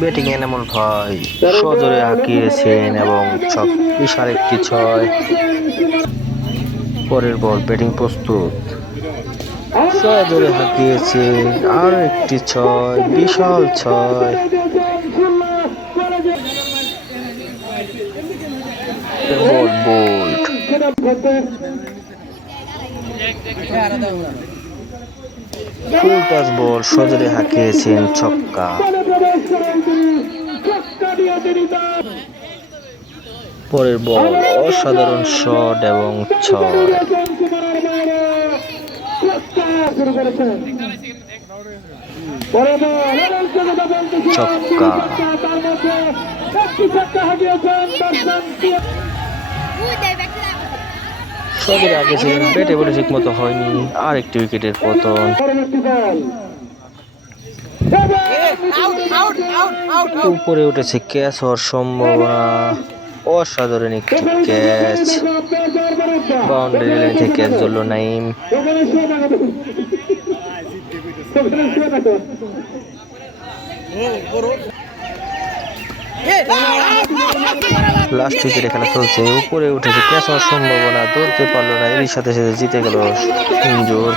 Batting Enamul ভাই সজোরে হাঁকিয়েছেন এবং ছক বিশাল একটি ছয়। পরের বল ব্যাটিং প্রস্তুত। সজোরে হাঁকিয়েছেন আর একটি ছয় বিশাল ছয়। বল বোল্ড। ফুল টাচ বল সজোরে হাঁকিয়েছেন ছক্কা। পরের বল অসাধারণ শট এবং ছয়। ছক্কা। সজোরে হাঁকিয়েছিলেন ব্যাটে বলে ঠিক মতো হয়নি আর একটি উইকেটের পতন। উপরে উঠেছে ক্যাচ হওয়ার সম্ভাবনা। অসাধারণ একটি ক্যাচ বাউন্ডারি লাইন থেকে ক্যাচ ধরল নাইম লাস্ট উইকেটে খেলা চলছে। উপরে উঠেছে ক্যাচ হওয়ার সম্ভাবনা ধরতে পারল না। এর সাথে সাথে জিতে গেল ইঞ্জোর